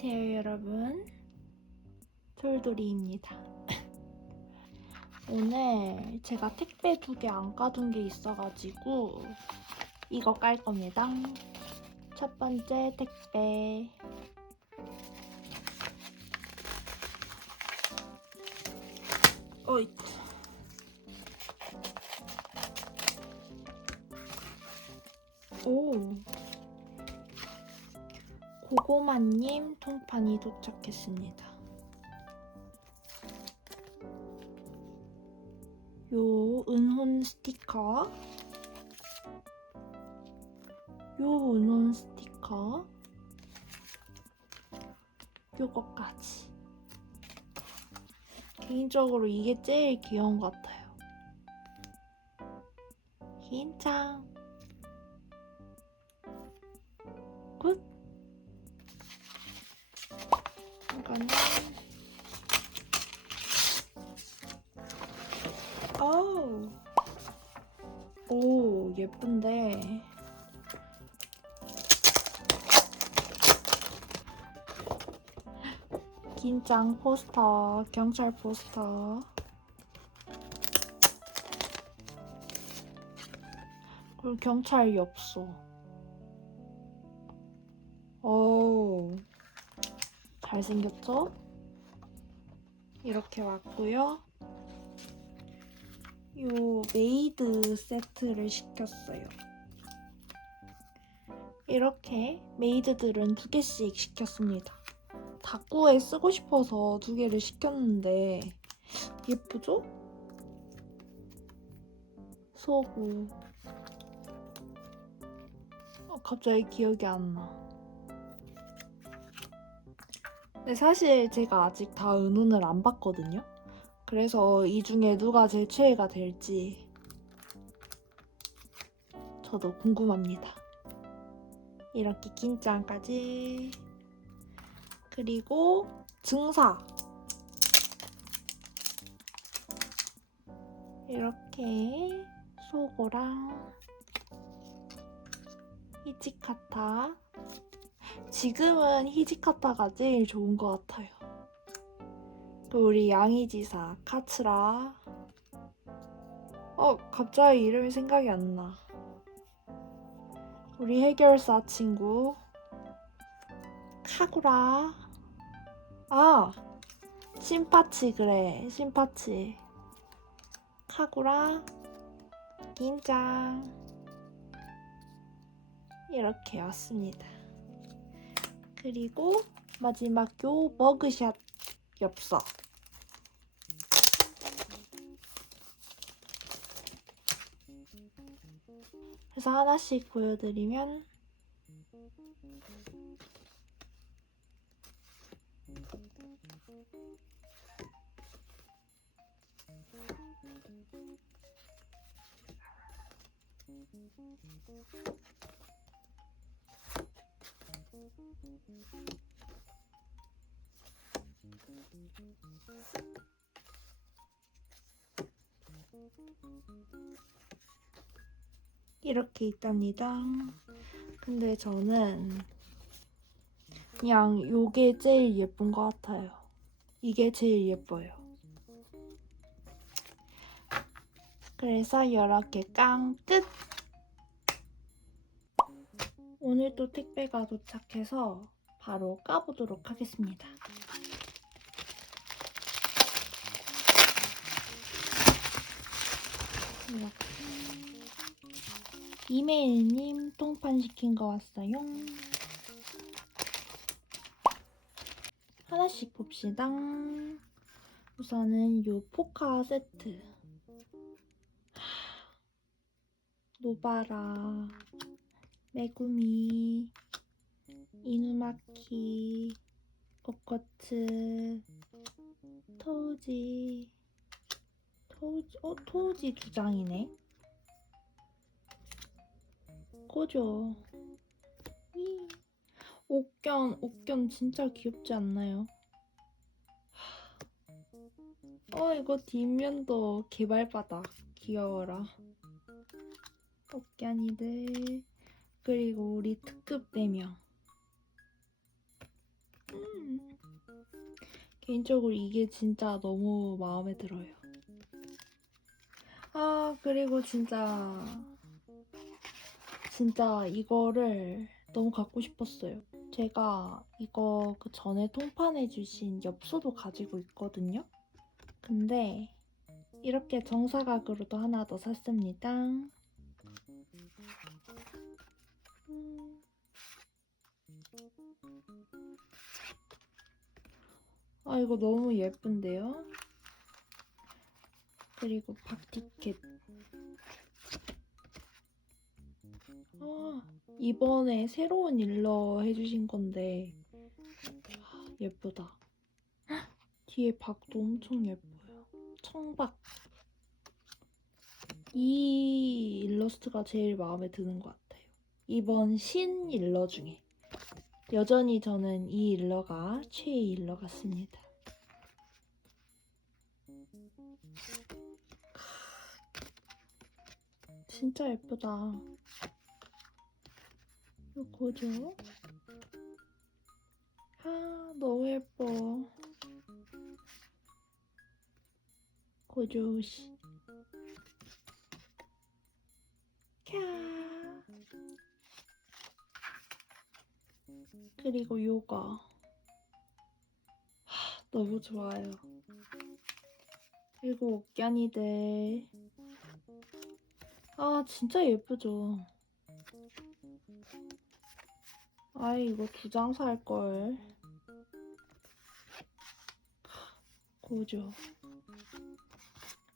안녕하세요, 여러분. 돌돌이입니다. 오늘 제가 택배 두 개 안 까둔 게 있어가지고 이거 깔 겁니다. 첫 번째 택배. 어이. 오. 고고마님 통판이 도착했습니다. 요 은혼 스티커, 요 은혼 스티커, 요거까지. 개인적으로 이게 제일 귀여운 것 같아요. 긴장. 이거는 오, 오 예쁜데. 긴장 포스터, 경찰 포스터. 그리고 경찰이 없어 잘생겼죠? 이렇게 왔고요. 요 메이드 세트를 시켰어요. 이렇게 메이드들은 두 개씩 시켰습니다. 다꾸에 쓰고 싶어서 두 개를 시켰는데 예쁘죠? 소구 어, 갑자기 기억이 안 나. 근데 사실 제가 아직 다 은혼을 안 봤거든요. 그래서 이 중에 누가 제 최애가 될지 저도 궁금합니다. 이렇게 긴장까지 그리고 증사 이렇게 소고랑 히치카타 지금은 히지카타가 제일 좋은 것 같아요. 또 우리 양이지사 카츠라. 어, 갑자기 이름이 생각이 안 나. 우리 해결사 친구 카구라. 아, 심파치 그래, 심파치. 카구라, 긴장. 이렇게 왔습니다. 그리고 마지막 요 머그샷 엽서. 그래서 하나씩 보여드리면 이렇게 있답니다. 근데 저는 그냥 요게 제일 예쁜 것 같아요. 이게 제일 예뻐요. 그래서 이렇게 깡 끝! 오늘 또 택배가 도착해서 바로 까보도록 하겠습니다. 이렇게. 이메일님 통판 시킨 거 왔어요. 하나씩 봅시다. 우선은 요 포카 세트. 하, 노바라, 메구미, 이누마키, 오커츠, 토우지, 토우지, 어, 토우지 두 장이네. 이 옥견, 옥견 진짜 귀엽지 않나요? 어, 이거 뒷면도 개발바닥. 귀여워라. 옥견이들. 그리고 우리 특급 4명. 음. 개인적으로 이게 진짜 너무 마음에 들어요. 아, 그리고 진짜, 진짜 이거를 너무 갖고 싶었어요. 제가 이거 그 전에 통판해 주신 엽서도 가지고 있거든요. 근데 이렇게 정사각으로도 하나 더 샀습니다. 아, 이거 너무 예쁜데요? 그리고 박티켓. 아, 이번에 새로운 일러 해주신 건데, 아, 예쁘다. 헉, 뒤에 박도 엄청 예뻐요. 청박. 이 일러스트가 제일 마음에 드는 것 같아요. 이번 신 일러 중에. 여전히 저는 이 일러가 최애 일러 같습니다. 진짜 예쁘다. 이거 뭐죠? 아, 너무 예뻐. 고조시. 캬. 그리고 요가. 하, 너무 좋아요. 그리고 옥견이들. 아, 진짜 예쁘죠? 아이, 이거 두 장 살걸. 고조.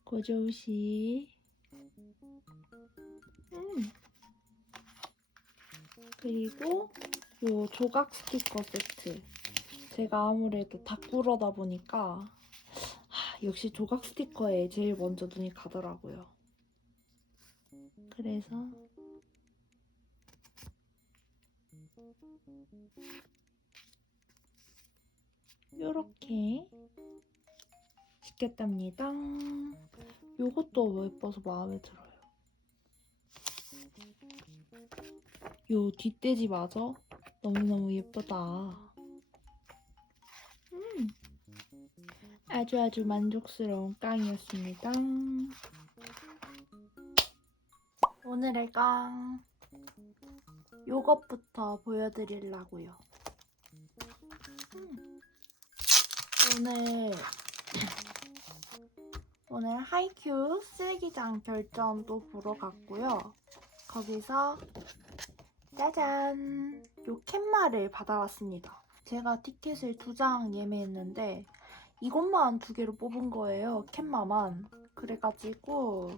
고조시. 음. 그리고 요 조각 스티커 세트. 제가 아무래도 다꾸러다 보니까 하, 역시 조각 스티커에 제일 먼저 눈이 가더라고요. 그래서 요렇게 시켰답니다. 요것도 예뻐서 마음에 들어요. 요 뒷돼지 마저 너무너무 예쁘다. 아주 아주 만족스러운 깡이었습니다. 오늘의 깡 요것부터 보여드리려고요. 음. 오늘 오늘 하이큐 쓰레기장 결전도 보러 갔고요. 거기서 짜잔! 요 캔마를 받아왔습니다. 제가 티켓을 두 장 예매했는데 이것만 두 개로 뽑은 거예요. 캔마만. 그래가지고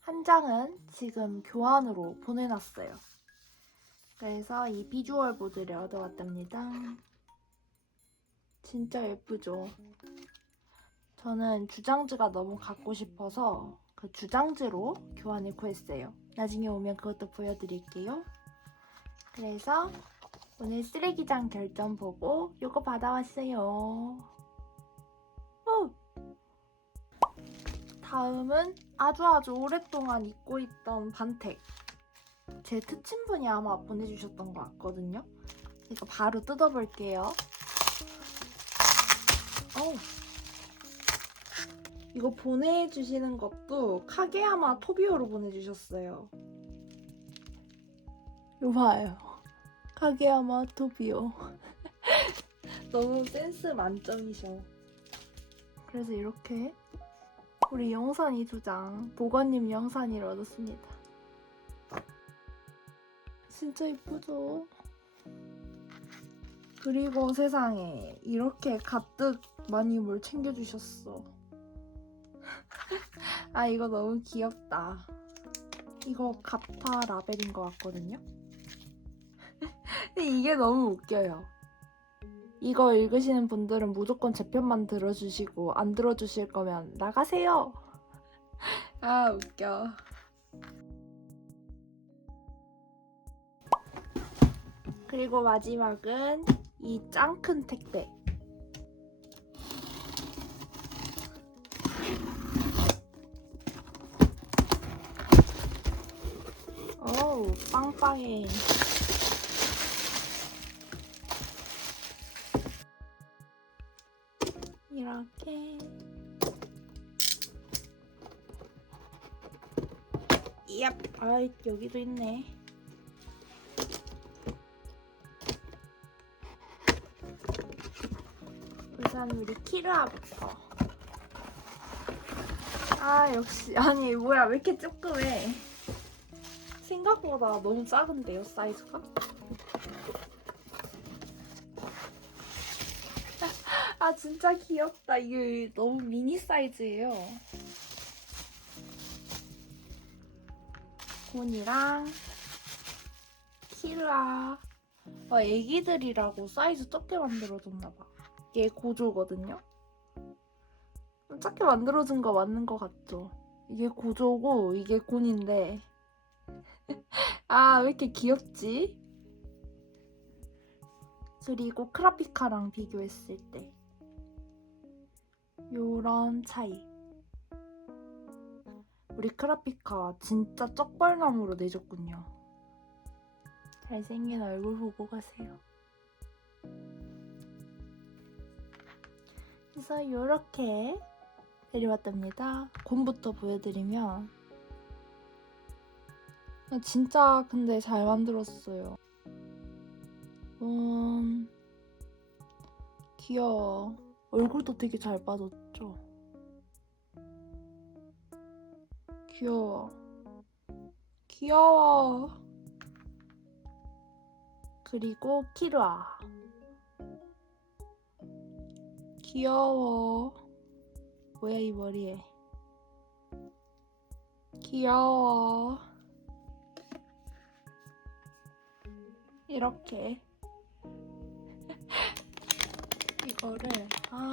한 장은 지금 교환으로 보내놨어요. 그래서 이 비주얼 보드를 얻어왔답니다. 진짜 예쁘죠? 저는 주장즈가 너무 갖고 싶어서 그 주장즈로 교환을 구했어요. 나중에 오면 그것도 보여드릴게요. 그래서 오늘 쓰레기장 결전 보고 요거 받아왔어요. 오! 다음은 아주 아주 오랫동안 잊고 있던 반택. 제 특친분이 아마 보내주셨던 것 같거든요. 이거 바로 뜯어볼게요. 어 이거 보내주시는 것도 카게야마 토비오로 보내주셨어요. 요 봐요. 카게야마 토비오. 너무 센스 만점이셔. 그래서 이렇게 우리 영산이 두 장, 보건님 영산이를 얻었습니다. 진짜 이쁘죠? 그리고 세상에 이렇게 가득 많이 뭘 챙겨주셨어. 아 이거 너무 귀엽다. 이거 갑타 라벨인 것 같거든요. 근데 이게 너무 웃겨요. 이거 읽으시는 분들은 무조건 제 편만 들어주시고 안 들어주실 거면 나가세요. 아 웃겨. 그리고 마지막은 이 짱 큰 택배. 어우, 빵빵해. 이렇게. 얍. 아, 여기도 있네. 우선 우리 키르아부터. 아, 역시. 아니, 뭐야, 왜 이렇게 조그매? 생각보다 너무 작은데요, 사이즈가? 아, 진짜 귀엽다. 이게 너무 미니 사이즈예요. 곤이랑 키르아. 아, 애기들이라고 사이즈 적게 만들어줬나봐. 얘 고조거든요? 작게 만들어준 거 맞는 거 같죠? 이게 고조고, 이게 곤인데. 아, 왜 이렇게 귀엽지? 그리고 크라피카랑 비교했을 때. 요런 차이. 우리 크라피카 진짜 쩍벌나무로 내줬군요. 잘생긴 얼굴 보고 가세요. 그래서 요렇게 데려왔답니다. 곰부터 보여드리면 진짜 근데 잘 만들었어요. 음, 귀여워. 얼굴도 되게 잘 빠졌죠? 귀여워. 귀여워. 그리고 키르아. 귀여워. 뭐야, 이 머리에. 귀여워. 이렇게. 이거를, 아.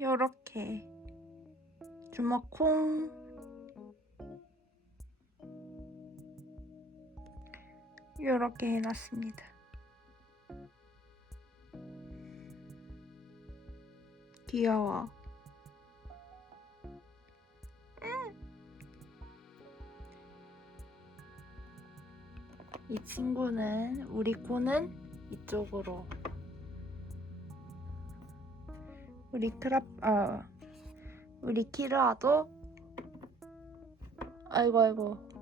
요렇게. 주먹 콩. 요렇게 해놨습니다. 귀여워. 이 친구는 우리 코는 이쪽으로. 우리 크랍 아 우리 키르아도? 아이고 아이고.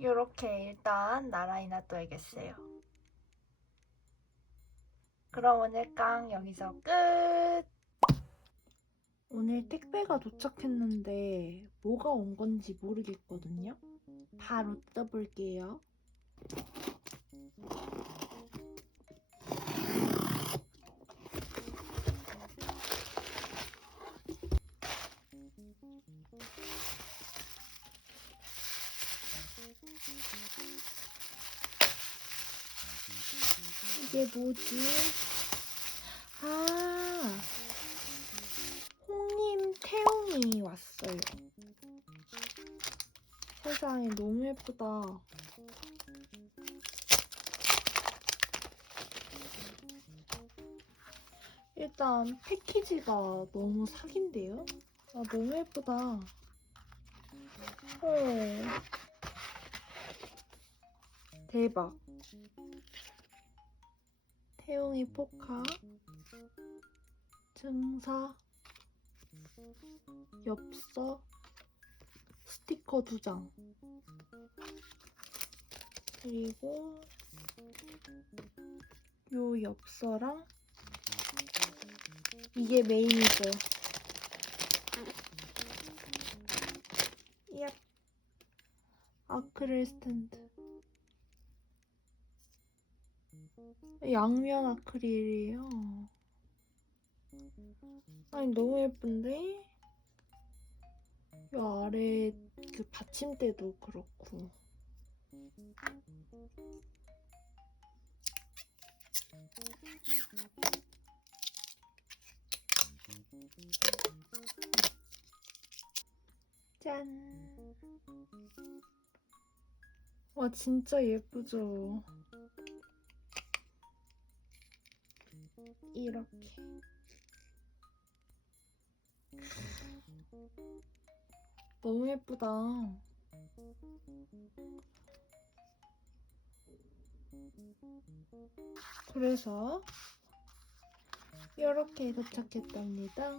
요렇게 일단 나란히 놔둬야겠어요. 그럼 오늘 깡 여기서 끝 오늘 택배가 도착했는데 뭐가 온 건지 모르겠거든요 바로 뜯어볼게요 이게 뭐지? 아, 태용이 왔어요. 세상에 너무 예쁘다. 일단 패키지가 너무 사기인데요? 아, 너무 예쁘다. 헐. 대박. 태용이 포카, 증사, 엽서, 스티커 두 장. 그리고 요 엽서랑 이게 메인이죠. 얍. 아크릴 스탠드. 양면 아크릴이에요. 아니 너무 예쁜데? 이 아래 그 받침대도 그렇고. 짠. 와 진짜 예쁘죠? 이렇게 너무 예쁘다 그래서 이렇게 도착했답니다.